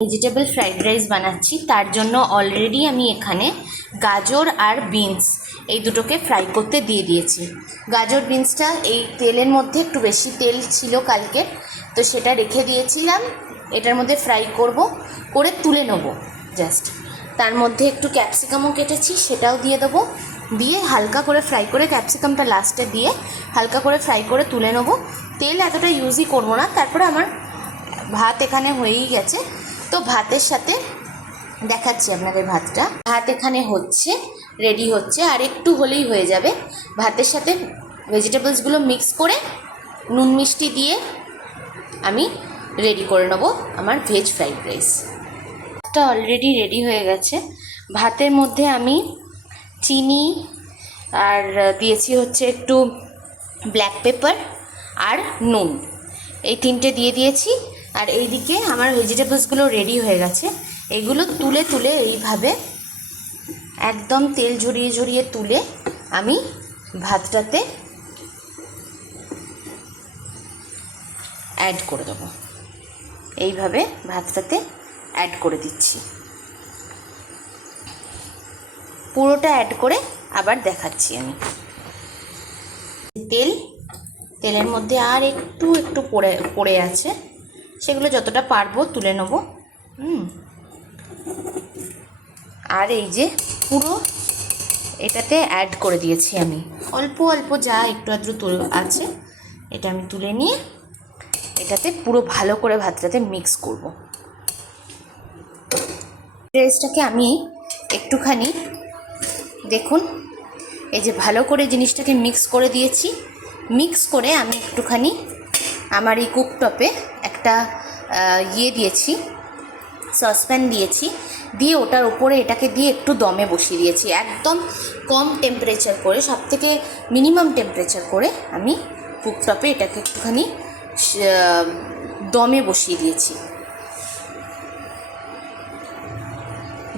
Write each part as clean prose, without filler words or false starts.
Vegetable fried rice বানাচ্ছি, তার জন্য অলরেডি আমি এখানে গাজর আর বিনস এই দুটোকে ফ্রাই করতে দিয়ে দিয়েছি। গাজর বিনসটা এই তেলের মধ্যে একটু বেশি তেল ছিল কালকের, তো সেটা রেখে দিয়েছিলাম। এটার মধ্যে ফ্রাই করে তুলে নেব জাস্ট। তার মধ্যে একটু ক্যাপসিকামও কেটেছি, সেটাও দিয়ে দেবো। দিয়ে হালকা করে ফ্রাই করে, ক্যাপসিকামটা লাস্টে দিয়ে হালকা করে ফ্রাই করে তুলে নেব। তেল এতটা ইউজই করবো না। তারপরে আমার ভাত এখানে হয়েই গেছে, তো ভাতের সাথে দেখাচ্ছি আপনাদের ভাতটা। ভাত এখানে হচ্ছে, রেডি হচ্ছে, আর একটু হলেই হয়ে যাবে। ভাতের সাথে ভেজিটেবলসগুলো মিক্স করে নুন মিষ্টি দিয়ে আমি রেডি করে নেব আমার ভেজ ফ্রাইড রাইস। ভাতটা অলরেডি রেডি হয়ে গেছে। ভাতের মধ্যে আমি চিনি আর দিয়েছি হচ্ছে একটু ব্ল্যাক পেপার আর নুন, এই তিনটে দিয়ে দিয়েছি। আর এইদিকে আমার ভেজিটেবলসগুলো রেডি হয়ে গেছে। এগুলো তুলে তুলে এইভাবে একদম তেল ঝরিয়ে ঝরিয়ে তুলে আমি ভাতটাতে অ্যাড করে দেবো। এইভাবে ভাতটাতে অ্যাড করে দিচ্ছি। পুরোটা অ্যাড করে আবার দেখাচ্ছি আমি। তেলের মধ্যে আর একটু পড়ে আছে, সেগুলো যতটা পারবো তুলে নেব। আর এই যে পুরো এটাতে অ্যাড করে দিয়েছি আমি। অল্প অল্প যা একটু আধটু আছে, এটা আমি তুলে নিয়ে এটাতে পুরো ভালো করে ভাতটাতে মিক্স করব। রাইসটাকে আমি একটুখানি দেখুন, এই যে ভালো করে জিনিসটাকে মিক্স করে দিয়েছি। মিক্স করে আমি একটুখানি আমার এই কুকটপে একটা দিয়েছি, সসপ্যান দিয়েছি, দিয়ে ওটার উপরে এটাকে দিয়ে একটু দমে বসিয়ে দিয়েছি। একদম কম টেম্পারেচার করে, সবথেকে মিনিমাম টেম্পারেচার করে আমি কুকটপে এটাকে একটুখানি দমে বসিয়ে দিয়েছি।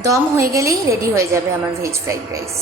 দম হয়ে গেলেই রেডি হয়ে যাবে আমার ভেজ ফ্রাইড রাইস।